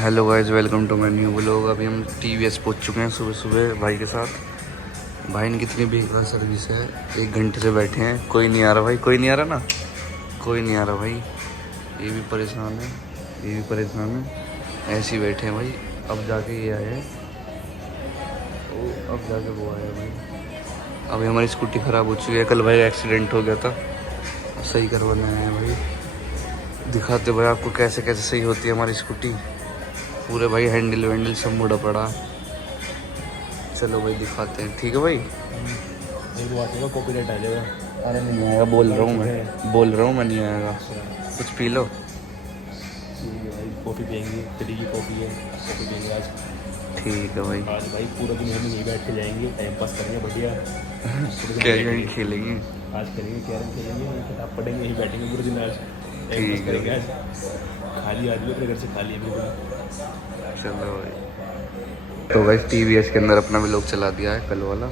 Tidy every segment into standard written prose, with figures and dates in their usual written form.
Hello guys, welcome to my new vlog. अभी हम TVS पहुंच चुके हैं सुबह सुबह भाई के साथ। भाई ने कितनी बेकार सर्विस है, 1 घंटे से बैठे हैं, कोई नहीं आ रहा भाई, कोई नहीं आ रहा ना, कोई नहीं आ रहा भाई। ये भी परेशान है, ये भी परेशान है, ऐसे ही बैठे हैं भाई। अब जाके ये आए, अब जाके वो आया भाई। अभी हमारी स्कूटी ख़राब हो चुकी है, कल भाई एक्सीडेंट हो गया था, सही करवाने आए हैं भाई। दिखाते भाई आपको कैसे कैसे सही होती है हमारी स्कूटी। पूरे भाई हैंडल वैंडल सब मुड़ा पड़ा। चलो भाई दिखाते हैं, ठीक है भाई। कॉपीराइट आ जाएगा। अरे नहीं आएगा, बोल रहा हूँ मैं नहीं आएगा। कुछ पी लो। भाई कॉफ़ी पियेंगे, फ्री की कॉफ़ी है, कॉफ़ी पियेंगे आज। ठीक है भाई। आज भाई पूरा दिन हम यहीं बैठ के जाएंगे, टाइम पास करेंगे बढ़िया। कैरम खेलेंगे आज करेंगे, कैरम खेलेंगे, किताब पढ़ेंगे, यहीं बैठेंगे पूरे दिन आज, टाइम पास करेंगे आज। खाली आदमी अपने घर से खाली है बिल्कुल। चलो भाई। तो भाई टीवीएस के अंदर अपना भी लोग चला दिया है कल वाला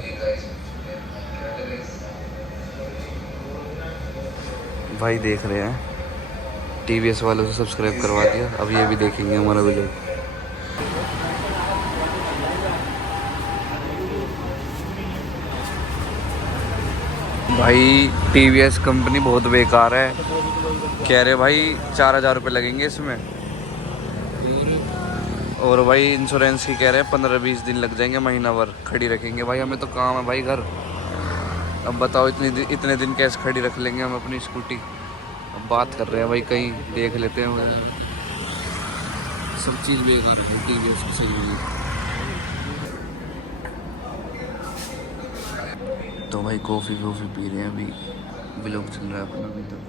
भाई, देख रहे हैं टीवीएस वालों से सब्सक्राइब करवा दिया। अब ये भी देखेंगे हमारा भी लोग। भाई टीवीएस कंपनी बहुत बेकार है, कह रहे भाई 4,000 रुपये लगेंगे इसमें। और भाई इंश्योरेंस की कह रहे हैं 15-20 दिन लग जाएंगे, महीना भर खड़ी रखेंगे भाई। हमें तो काम है भाई घर। अब बताओ इतने दिन कैसे खड़ी रख लेंगे हम अपनी स्कूटी। अब बात कर रहे हैं भाई, कहीं देख लेते हैं। सब चीज़ बेकार है, टीवीएस की सही हुई। तो भाई कॉफ़ी पी रहे हैं, अभी व्लॉग चल रहा है अपना अभी तक।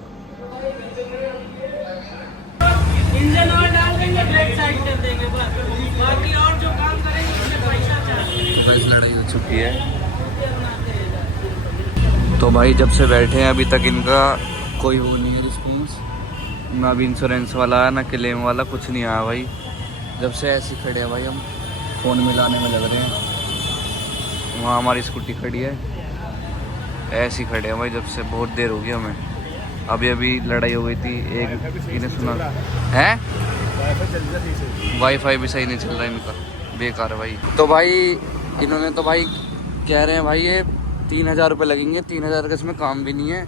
इंजन ऑयल डाल देंगे, ब्रेक साइड कर देंगे बस, बाकी और जो काम करेंगे उससे पैसा चाहिए। तो भाई लड़ाई हो चुकी है। तो भाई जब से बैठे हैं अभी तक इनका कोई वो नहीं है रिस्पॉन्स, ना अभी इंश्योरेंस वाला ना क्लेम वाला, कुछ नहीं आया भाई। जब से ऐसे खड़े हैं भाई, हम फ़ोन मिलाने में लग रहे हैं। वहाँ हमारी स्कूटी खड़ी है, ऐसे ही खड़े हैं भाई जब से, बहुत देर हो गई हमें। अभी लड़ाई हो गई थी, एक इन्हें सुना है वाईफाई भी सही नहीं चल रहा है इनका, बेकार है भाई। तो भाई इन्होंने तो भाई कह रहे हैं भाई ये 3,000 रुपये लगेंगे, 3,000 का इसमें काम भी नहीं है।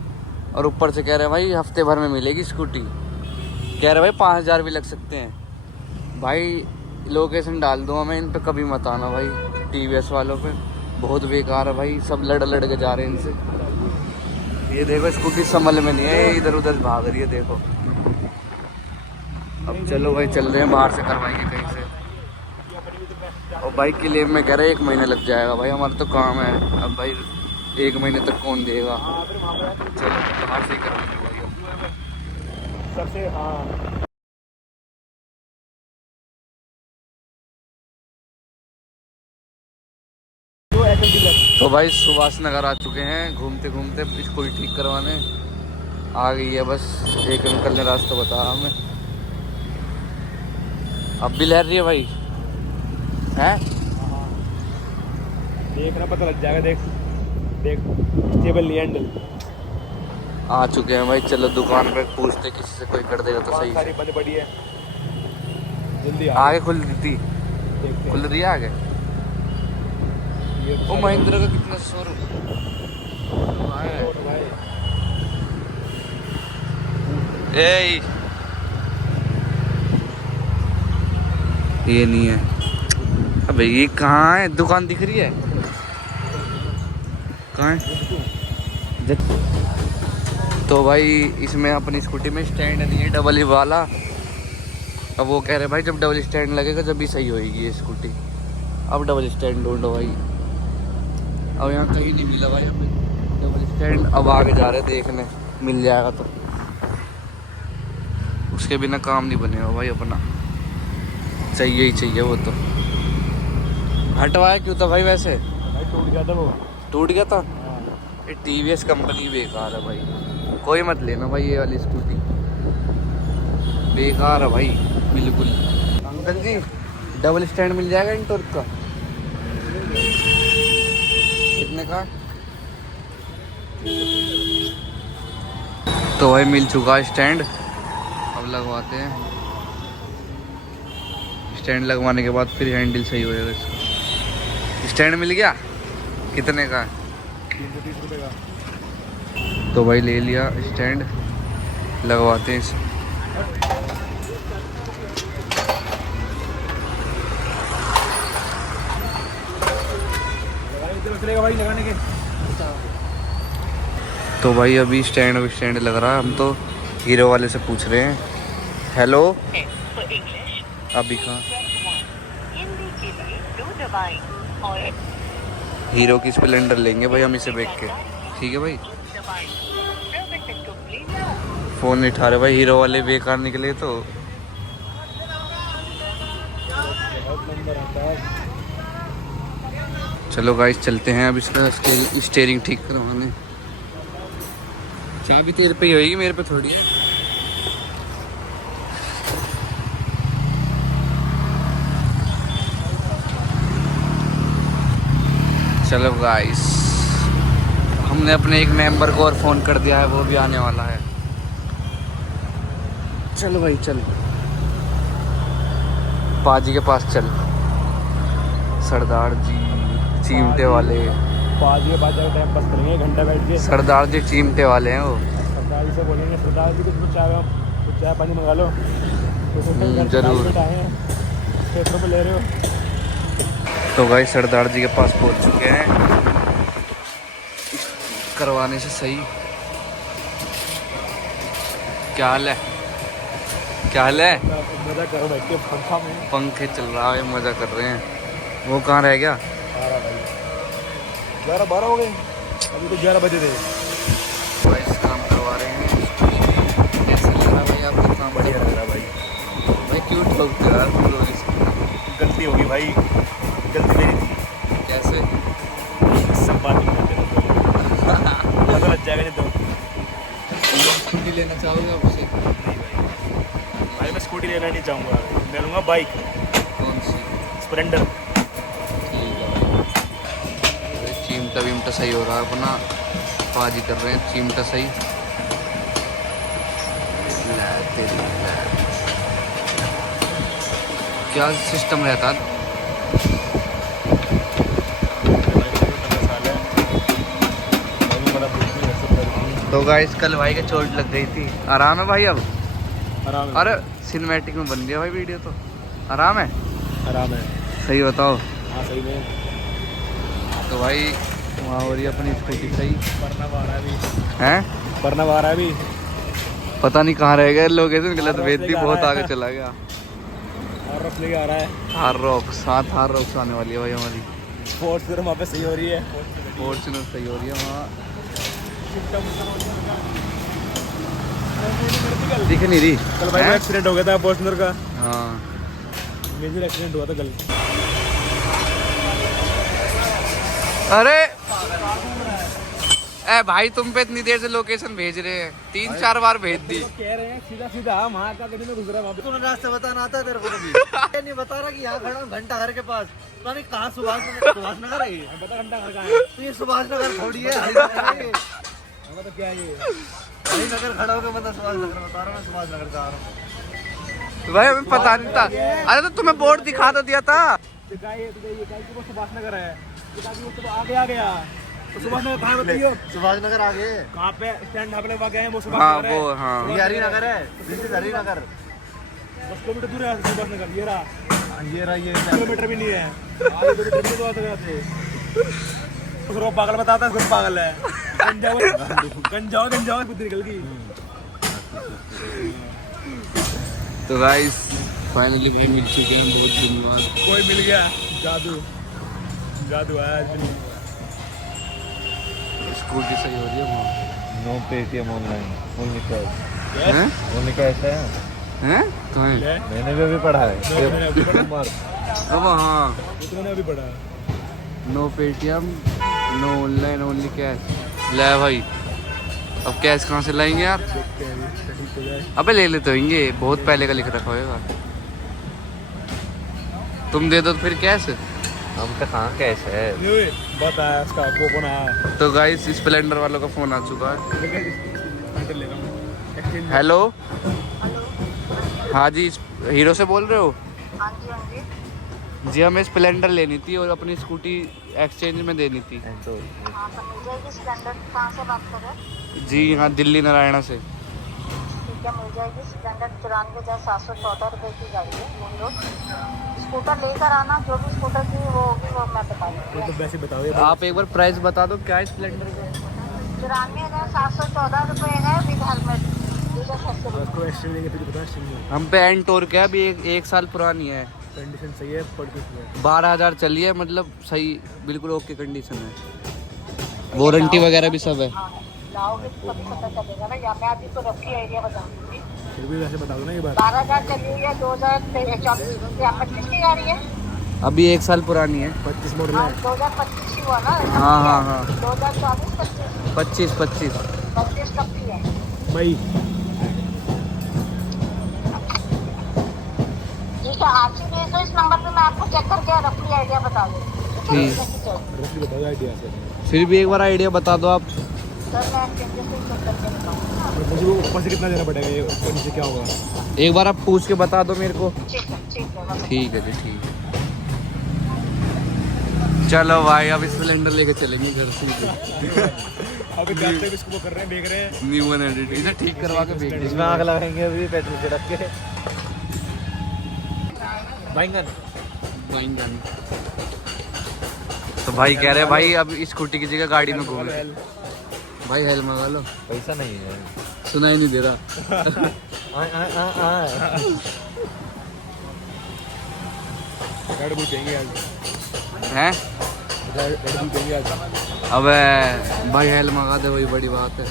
और ऊपर से कह रहे हैं भाई हफ्ते भर में मिलेगी स्कूटी। कह रहे भाई 5,000 भी लग सकते हैं। भाई लोकेशन डाल दो हमें, इन पे कभी मत आना भाई, टीवीएस वालों पे बहुत बेकार है भाई। सब लड़ के जा रहे हैं इनसे। ये देखो स्कूटी संभल में नहीं है, इधर उधर भाग रही है, देखो। अब चलो भाई चल रहे हैं, बाहर से करवाएंगे कहीं से। और बाइक के लिए मैं कह रहा 1 महीना लग जाएगा भाई, हमारा तो काम है। अब भाई 1 महीने तक कौन देगा। चलो बाहर से ही करवाएंगे भाई सबसे। हाँ तो भाई सुभाष नगर आ चुके हैं, घूमते घूमते स्कूटी ठीक करवाने आ गई है। बस एक अंकल ने रास्ता बताया हमें। अब भी लहर रही है भाई, हैं? देखना पता लग जाएगा। देख देख, स्टेबल नहीं हैंडल। आ चुके हैं भाई, चलो दुकान पे पूछते, किसी से कोई कर देगा तो सही सारी से। बंद पड़ी है, जल्दी आगे खुल दी थी, खुल रही है आगे। ओ महिंद्रा का कितना शोरूम है। ए ये नहीं है। अबे ये कहाँ है, दुकान दिख रही है कहाँ है? तो भाई इसमें अपनी स्कूटी में स्टैंड नहीं है, डबल ही वाला। अब वो कह रहे भाई जब डबल स्टैंड लगेगा जब भी सही होएगी ये स्कूटी। अब डबल स्टैंड ढूंढो भाई, अब यहाँ कहीं नहीं मिला भाई हमें डबल स्टैंड। अब आगे जा रहे देखने, मिल जाएगा तो। उसके बिना काम नहीं बनेगा भाई अपना, चाहिए ही चाहिए वो तो। हटवाया क्यों था भाई वैसे? भाई टूट गया था वो। टूट गया था। ये टीवीएस कंपनी बेकार है भाई, कोई मत लेना भाई ये वाली स्कूटी, बेकार है भाई बिल्कुल। अंकल जी डबल स्टैंड मिल जाएगा इन टॉर्क का? कितने का? तो भाई मिल चुका स्टैंड, अब लगवाते हैं। स्टैंड लगवाने के बाद फिर हैंडल सही होएगा इसका। स्टैंड मिल गया, कितने का है? 330 रुपये का। तो भाई ले लिया स्टैंड, लगवाते हैं इसे। चलेगा भाई लगाने के। तो भाई अभी स्टैंड लग रहा है, हम तो हीरो वाले से पूछ रहे हैं। हेलो, अभी कहाँ? हीरो की स्प्लेंडर लेंगे भाई हम इसे देख के, ठीक है भाई। फ़ोन नहीं उठा रहे भाई हीरो वाले, बेकार निकले तो। चलो गाइस चलते हैं अब इसका स्टीयरिंग ठीक करवाने। चाबी तेरे पे ही होगी, मेरे पे थोड़ी है। चलो गाइस, हमने अपने एक मेंबर को और फ़ोन कर दिया है, वो भी आने वाला है। चलो भाई चल, पाजी के पास चल। सरदार जी चिमटे वाले, पाजी के पास जाकर टाइम पास करेंगे, घंटा बैठ के। सरदार जी चिमटे वाले हैं वो। सरदार जी से बोलेंगे, सरदार जी कुछ चाय पानी मंगा लो। जरूर। पेट्रोल पे ले रहे हो। तो भाई सरदार जी के पास पहुंच चुके हैं, करवाने से सही। क्या हाल है, क्या हाल है? मजा करो बैठ के पंखा में, पंखे चल रहा है, मजा कर रहे हैं। वो कहाँ रह गया? 11-12 हो गए, अभी तो 11 बजे थे। भाई काम करवा रहे हैं। कैसे लग रहा भाई आपको काम? बढ़िया लग रहा भाई। भाई क्यों ठोकते हो यार तुम लोग इसको? गलती होगी भाई, गलती मेरी थी। कैसे? सब बात नहीं करते तो लग जाएगा नहीं तो। स्कूटी लेना चाहोगे आप उसे? नहीं भाई मैं स्कूटी लेना नहीं चाहूँगा, मैं लूँगा बाइक, कौन सी? स्प्लेंडर। ठीक है भाई। चिमटा विमटा सही हो रहा है अपना, पाजी कर रहे हैं चिमटा सही। ला तेरी ला। क्या सिस्टम रहता है? तो गाइस कल भाई के चोट लग गई थी, आराम है भाई अब? आराम है। अरे सिनेमैटिक में बन गया भाई वीडियो, तो आराम है? आराम है। सही बताओ। हाँ सही में। तो भाई वहाँ हो रही है अपनी स्कूटी सही। पढ़ना आ रहा है अभी। हैं? पढ़ना आ रहा है अभी। पता नहीं कहाँ रह गए लोकेशन, गलत वेदी बहुत आगे चला गया। और रफ लेके आ रहा है। हार रॉक्स, साथ हार रॉक्स आने वाली है भाई हमारी। स्पोर्ट्स फिर वहाँ पे सही हो रही है। फॉर्च्यूनर सही हो रही है वहाँ। दिख नहीं रही कल भाई हैं? एक्सीडेंट हो गया था फॉर्च्यूनर का। हाँ मेजर एक्सीडेंट हुआ था कल। अरे ए भाई तुम पे इतनी देर से लोकेशन भेज रहे हैं, 3-4 बार भेज दी। कह रहे हैं सीधा सीधा वहाँ का कभी गुजरा वहाँ पे। तूने रास्ता बताना आता है तेरे को कभी? नहीं बता रहा कि यहाँ खड़ा हूँ घंटा घर के पास। पता नहीं कहाँ सुभाष नगर है ये? बता घंटा घर का है। तो ये सुभाष नगर थोड़ी है, हरिनगर है ये। तो क्या है ये? हरिनगर खड़ा होकर बंदा सुभाष नगर बता रहा हूँ, मैं सुभाष नगर से आ रहा हूँ। तो भाई हमें पता नहीं था। अरे तो तुम्हें बोर्ड दिखा तो दिया था। तो क्या ये वो सुभाष नगर है। तो आगे आ गया। तो सुभाष नगर कहाँ बताइयो? सुभाष नगर आगे कहाँ पे स्टैंड ढाबे लगा गए हैं वो सुभाष हाँ नगर है। वो हाँ ये हरिनगर है, दिस इज हरिनगर। 10 किलोमीटर दूर है सुभाष नगर। ये रहा, ये रहा, ये 10 किलोमीटर भी नहीं है। आगे 2 किलोमीटर तो आते जाते। उसको पागल बताता है, उसको पागल है। गंजाओ बुद्धि निकल गई। तो गाइस फाइनली भाई मिल चुके हैं बहुत दिन बाद। कोई मिल गया, जादू आया आज भी। स्कूटी सही हो रही है वहाँ। No Paytm online, only cash. हैं? ओनली कैश है। हैं? कहाँ है? ले, मैंने भी अभी पढ़ा है। मैंने अभी पढ़ा। अब हाँ, तूने अभी पढ़ा। No Paytm no online only cash. ले भाई अब कैश कहाँ से लाएंगे यार? देखते हैं अभी ठीक हो जाए। अबे ले लेते होंगे, बहुत पहले का लिख रखा होगा। तुम दे दो तो फिर कैश। हम तो कहाँ कैश है? नहीं बता इसका वो कौन आया। तो गाइस स्प्लेंडर वालों का फोन आ चुका है। ले रहा हूँ। हेलो, हाँ जी हीरो से बोल रहे हो? हाँ जी हाँ जी। जी हमें स्प्लेंडर लेनी थी और अपनी स्कूटी एक्सचेंज में देनी थी। हाँ तो मिल जाएगी स्प्लेंडर। कहाँ से बात कर रहे हैं? जी यहाँ दिल्ली नारायणा से। ठीक है मिल जाएगी स्प्लेंडर। 94,714 रुपये की गाड़ी है मेन रोड। स्कूटर लेकर आना, जो भी स्कूटर की वो होगी वो मैं बता दूँगी। तो वैसे बताओ ये आप एक बार प्राइस बता दो क्या है स्प्लेंडर का। 94,714 रुपये है विद हेलमेट। उसको एक्सचेंज लेंगे फिर बता एक्सचेंज हम पे एंड टोर क्या है अभी एक साल पुरानी है। कंडीशन सही है पड़ के उसमें 12,000 चली है, मतलब सही बिल्कुल ओके कंडीशन है। वारंटी वगैरह भी सब है। हाँ लाओगे तो तभी पता चलेगा ना। या मैं अभी तो रफी आइडिया बता दूँगी। फिर भी वैसे बता दो ना ये बात। 12,000 चली हुई है 2024 या 25 की गाड़ी है। अभी एक साल पुरानी है। 25 मॉडल हाँ है। 2025 की हुआ ना। हाँ हाँ हाँ 2024 25 25 कब की है? भाई ठीक है आपसे भेज दो इस नंबर पे, मैं आपको चेक करके रफली आइडिया बता दूँ। ठीक। रफली बताओ आइडिया से। फिर भी एक बार आइडिया बता दो आप। सर मैं चेंजेस से चेक करके बताऊँगा। तो मुझे वो ऊपर से कितना देना पड़ेगा ये ऊपर नीचे क्या होगा? एक बार आप पूछ के बता दो मेरे को। ठीक है ठीक है जी ठीक है। चलो भाई अब स्प्लेंडर लेके चलेंगे घर से। अभी जाते हुए इसको वो कर रहे हैं, देख रहे हैं। न्यू 180 इसे ठीक करवा के भेज इसमें आग लगाएंगे अभी पेट्रोल से रख के। बैंगन तो भाई कह रहे हैं भाई अब स्कूटी की जगह गाड़ी में घूमे। भाई हेल मंगा लो। पैसा नहीं है। सुनाई नहीं दे रहा। रेड बुल देंगे आज। हैं रेड बुल देंगे आज। अबे भाई हेल मंगा दे, वही बड़ी बात है।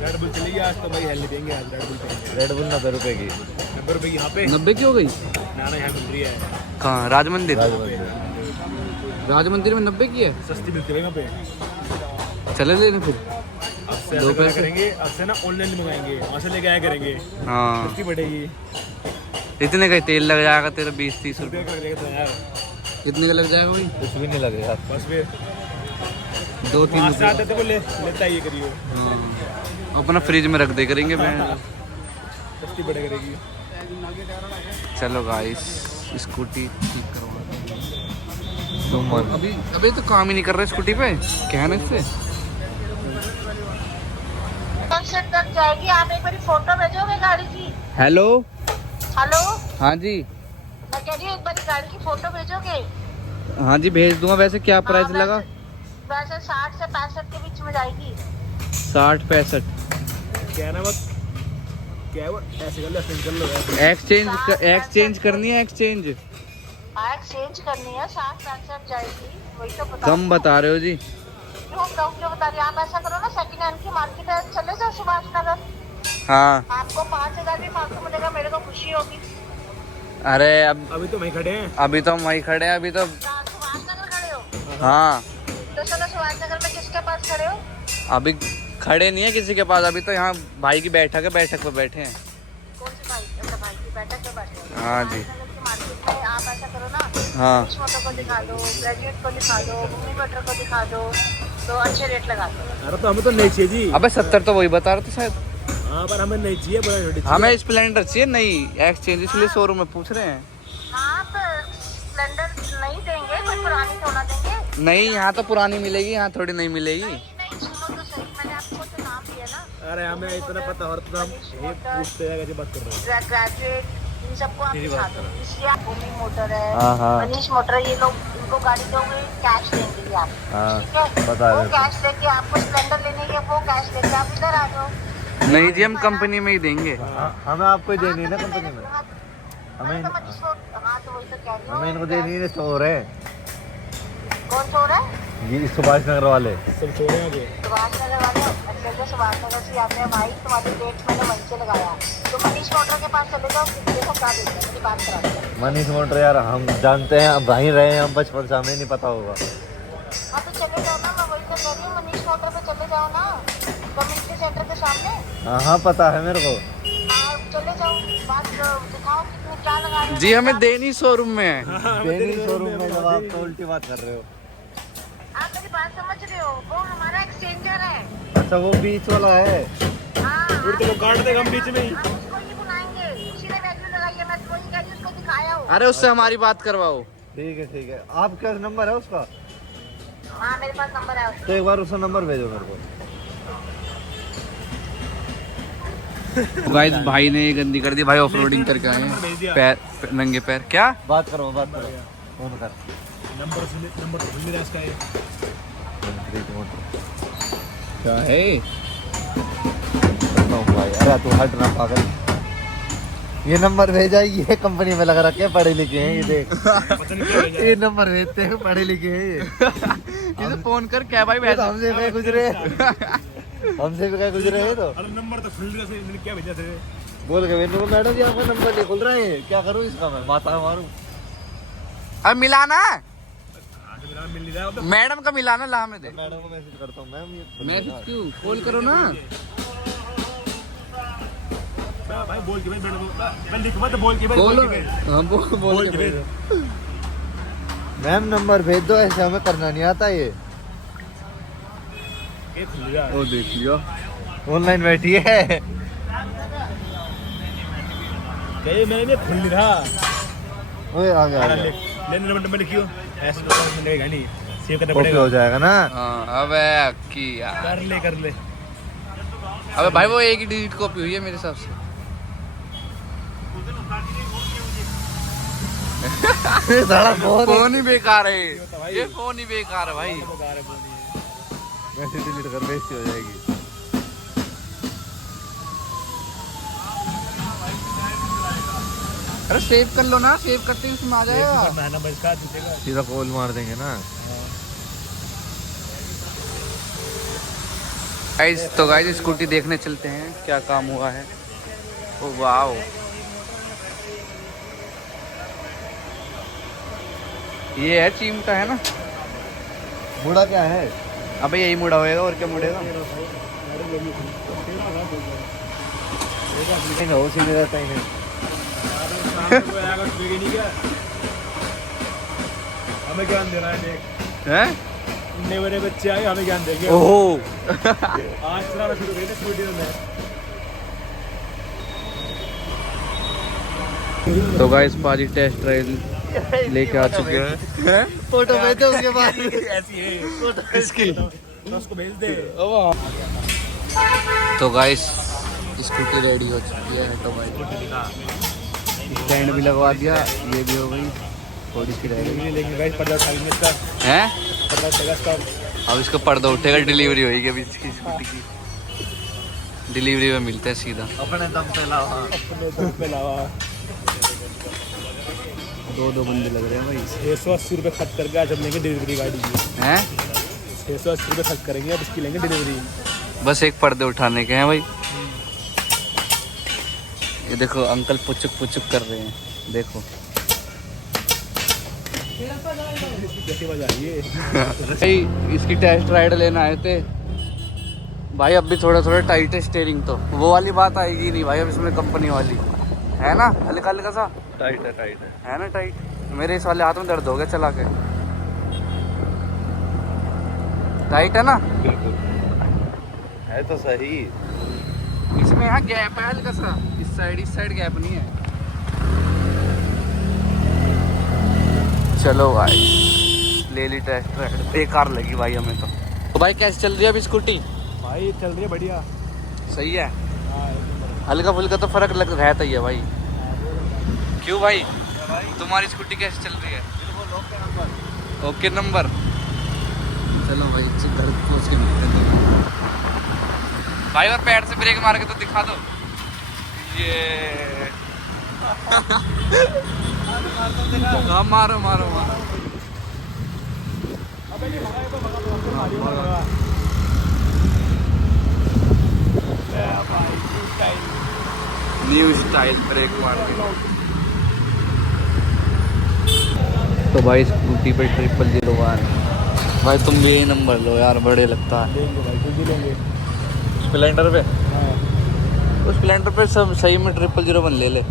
रेड बुल चलेगी आज तो भाई हेल नहीं देंगे आज। रेड बुल देंगे। रेड बुल 90 रुपए की। 90 रुपए की यहाँ पे 90 की हो गई? ना यहाँ मिल रही है। कहाँ? राज मंदिर में 90 की है। सस्ती मिलती है यहाँ पे। चले लेने फिर। अब से ऐसा करा करेंगे, अब से ना ऑनलाइन मंगाएंगे, वहाँ से लेके आया करेंगे। हाँ सस्ती पड़ेगी। इतने का तेल लग जाएगा तेरा 20-30 रुपये। रुपये का लेगा तो यार कितने का लग जाएगा भाई? कुछ भी नहीं लगेगा। बस फिर 2-3 वहाँ से रुपये। आते थे वो लेता ही करिए। हाँ अपना फ्रिज में रख दे करेंगे मैं। सस्ती पड़े करेगी। चलो गाइस स्कूटी ठीक करवा। सुमन अभी तो काम ही नहीं कर रहा स्कूटी पे, क्या है ना इससे। कंसेंट तक जाएगी। आप एक बारी फोटो भेजोगे गाड़ी की? हेलो हेलो हाँ जी। मैं कह रही हूँ एक बारी गाड़ी की फोटो भेजोगे? हाँ जी भेज दूंगा। वैसे क्या प्राइस हाँ, लगा? वैसे 60 से 65 के बीच में जाएगी। 60-65। क्या है ना बस क्या है वो ऐसे कर लो ऐसे कर लो। एक्सचेंज करनी है एक्सचेंज। एक्सचेंज करनी है 60-65 जाएगी। वही तो बता कम बता रहे हो जी। क्यों बता रही? आप ऐसा करो ना सेकंड हैंड की मार्केट है, चले जाओ सुभाष नगर। हाँ आपको 5,000 भी 500 मिलेगा, मेरे को खुशी होगी। अरे अब अभी तो वहीं खड़े हैं। अभी तो हम वहीं खड़े हैं अभी तो। सुभाष नगर खड़े हो? हाँ तो चलो सुभाष नगर में किसके पास खड़े हो? अभी खड़े नहीं है किसी के पास। अभी तो यहाँ भाई की बैठक है, बैठक पे बैठे हैं। कौन सी भाई? अच्छा भाई की बैठक पे बैठे हो? हाँ जी। सुभाष नगर की मार्केट में आप ऐसा करो ना, हाँ कुछ मोटर को दिखा दो, ग्रेजुएट को दिखा दो, भूमि मोटर को दिखा दो, तो अच्छे रेट लगा दो। अरे तो हमें तो नहीं चाहिए जी। अबे 70 तो वही बता रहे थे शायद। हाँ पर हमें नहीं चाहिए, बड़ा छोटी हमें स्प्लेंडर चाहिए नहीं एक्सचेंज, इसलिए शोरूम में पूछ रहे हैं। हाँ तो स्प्लेंडर नहीं देंगे, कोई पुरानी थोड़ा देंगे। नहीं यहाँ तो पुरानी मिलेगी, यहाँ थोड़ी नहीं मिलेगी। नहीं सुनो तो सही, मैंने आपको तो नाम दिया ना। अरे हमें इतना पता और तो हम ये पूछते हैं कैसे बात कर रहे हैं। ग्रेजुएट इन सबको आप दिखा दो। इसलिए आप भूमि मोटर है, हाँ, हाँ। मनीष मोटर है, ये लोग इनको गाड़ी दोगे कैश देंगे ये आप। हाँ, ठीक है बता वो रहे थे। कैश लेके आपको स्प्लेंडर लेने के, वो कैश लेके आप इधर आ जाओ। नहीं जी हम कंपनी में ही देंगे। हमें आपको ही देनी है ना कंपनी में। हाँ हमें तो मनीष मोटर, हाँ तो वही तो कह रही हूँ। हमें इनको देनी है स्टोर है कौन सो रहा है? ये सुभाष नगर वाले। सब सो रहे हैं अभी। सुभाष नगर वाले अच्छे से सुभाष नगर से आते हैं भाई। तुम्हारी डेट मैंने वहीं से लगाया। तो मनीष मोटर के पास चले जाओ, देखो क्या देते हैं, मेरी बात करा दो। मनीष मोटर यार हम जानते हैं, अब वहीं रहे हैं हम बचपन से, हमें नहीं पता होगा। हाँ तो चले जाओ ना, मैं वही तो कह रही हूँ, मनीष मोटर पे चले जाओ ना, कम्युनिटी सेंटर के सामने। हाँ हाँ पता है मेरे को। हाँ चले जाओ, बात दिखाओ कितने क्या लगा रहे हो। जी हमें देनी शोरूम में है। देनी शोरूम में जब आप तो उल्टी बात कर रहे हो। आप मेरी बात समझ रहे हो? वो हमारा एक्सचेंजर है। अच्छा वो बीच वाला है। हाँ फिर तो वो काट देगा हम बीच में ही। हम उसको ही बुलाएंगे, उसी ने वैल्यू लगाई है। मैं वो वही गाड़ी उसको दिखाया हो। अरे उससे हमारी बात करवाओ। ठीक है आपका नंबर है उसका? हाँ मेरे पास नंबर है उसका। तो एक बार उसका नंबर भेजो मेरे को। गाइस भाई ने ये गंदी कर दी भाई, ऑफ रोडिंग करके आए हैं पैर नंगे पैर। क्या बात करो फोन कर। नंबर तो भूल गया इसका ये। क्या है? भाई अरे तू हट ना पागल। ये नंबर भेजा, ये कंपनी में लगा रखे हैं, पढ़े लिखे हैं ये देख। ये नंबर भेजते हैं, पढ़े लिखे हैं ये। इसे फोन कर क्या भाई? तो हमसे भी गुजरे हमसे भी गुजरे है। तो अरे नंबर तो खुल गया से मैंने क्या भेजा थे? बोल के मेरे को मैडम जी आपका नंबर नहीं खुल रहा है, क्या करूँ इसका मैं माता मारूं? अब मिलाना मिल नहीं रहा मैडम का, मिलाना ला में दे। मैडम को मैसेज करता हूँ मैम ये मैसेज क्यों? कॉल करो ना। भाई बोल के मैं लिख मत बोल के बोलो। भेज। हाँ बोल के भेज। मैम नंबर भेज दो, ऐसे हमें करना नहीं आता ये। ये खुल गया। वो देख लियो ऑनलाइन बैठी है। ये मैंने खुल नहीं रहा। ओए आ गया लेने नंबर लिखियो। ऐसे नंबर मिलेगा नहीं, सेव करना कॉपी पड़ेगा। हो जाएगा ना। हाँ अबे की यार। कर ले अबे भाई वो एक ही डिलीट कॉपी हुई है मेरे हिसाब से। साला फोन फोन ही बेकार है ये, फोन ही बेकार है भाई। मैसेज डिलीट कर, बेइज्जती हो जाएगी। अरे सेव कर लो ना, सेव करते ही उसमें आ जाएगा। नंबर इसका दिखेगा। सीधा कॉल मार देंगे ना। गाइस तो गाइस स्कूटी देखने चलते हैं क्या काम हुआ है। ओ वाओ, ये है चिमटा है ना। मुड़ा क्या है? अबे यही मुड़ा होएगा और क्या मुड़ेगा। वो सीधे रहता ही नहीं। हमें ज्ञान दे रहा है देख। हैं? इतने बड़े बच्चे आए हमें ज्ञान देंगे। ओहो आज चलाना शुरू करें स्कूटी में। तो गाइस पाजी टेस्ट ड्राइव लेके आ चुके हैं। फोटो भेज दो उसके बाद। ऐसी है इसकी तो उसको भेज दे। तो गाइस स्कूटी रेडी हो चुकी है। तो भाई स्टैंड भी लगवा दिया, ये भी हो गई, थोड़ी सी रह गई लेंगे गाइस, पर्दा उठा लेंगे इसका। है। पर्दा उठेगा इसका। अब इसका पर्दा उठेगा, डिलीवरी होगी अभी इसकी स्कूटी की। डिलीवरी में मिलते हैं सीधा। अपने दम पे लाओ। अपने दम पे लावा। दो बंदे लग रहे हैं भाई। 680 रुपये खर्च करके आज हम लेंगे डिलीवरी गाड़ी की। हैं? 680 रुपये खर्च करेंगे, अब इसकी लेंगे डिलीवरी। बस एक पर्दे उठाने के हैं भाई। ये देखो अंकल पुचुक कर रहे हैं, देखो। कैसी मजा आई है। भाई इसकी टेस्ट राइड लेने आए थे भाई। अब भी थोड़ा टाइट है स्टीयरिंग, तो वो वाली बात आएगी नहीं भाई अब इसमें, कंपनी वाली है ना। हल्का हल्का सा टाइट है ना टाइट। मेरे इस वाले हाथ में दर्द हो गया चला के। टाइट है ना, बिल्कुल है तो सही। इसमें यहाँ गैप है हल्का सा, इस साइड गैप नहीं है। चलो भाई ले ली टेस्ट राइड, बेकार लगी भाई हमें तो भाई कैसे चल रही है अभी स्कूटी? भाई चल रही है बढ़िया। सही है। हल्का फुल्का तो फर्क लग रहता ही है भाई। क्यों भाई तुम्हारी स्कूटी कैसे चल रही है? Okay number. चलो भाई घर पहुँच के मिलते हैं भाई। और पैर से ब्रेक मार के तो दिखा दो ये। हाँ मारो। न्यू स्टाइल ब्रेक मार के। तो भाई स्कूटी पे 0001 भाई तुम भी यही नंबर लो यार, बड़े लगता है। लेंगे भाई, खुद ही लेंगे। स्प्लेंडर पे, हाँ। उस स्प्लेंडर पे सब सही में 0001 ले ले।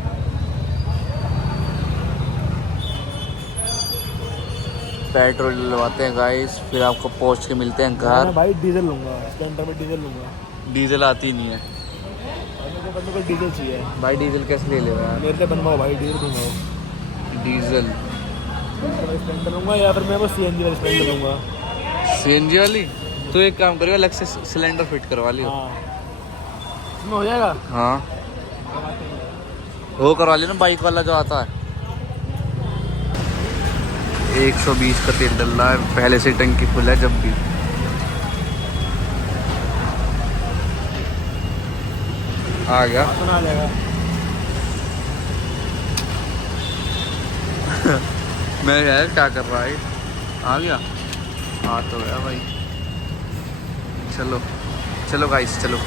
पेट्रोल डलवाते हैं गाइस, फिर आपको पहुंच के मिलते हैं घर। भाई डीजल लूंगा, स्प्लेंडर में डीजल लूंगा। डीजल आती नहीं है। मेरे को मेरे को डीजल चाहिए। भाई डीजल कैसे ले लेगा यार? मेरे से बनवाओ भाई, डीजल बनवाओ। डीजल मैं स्प्लेंडर लूँगा या फिर मैं वो CNG वाली स्प्लेंडर लूँगा। CNG वाली? तो एक काम करियो, अलग से सिलेंडर फिट करवा लियो। हाँ इसमें हो जाएगा। हाँ वो करवा लियो ना, बाइक वाला जो आता है। 120 का तेल डल रहा है, पहले से टंकी फुल है। जब भी आ गया सुना आ जाएगा। मैं यार क्या कर रहा है? आ गया, आ तो गया भाई। चलो चलो गाइस चलो।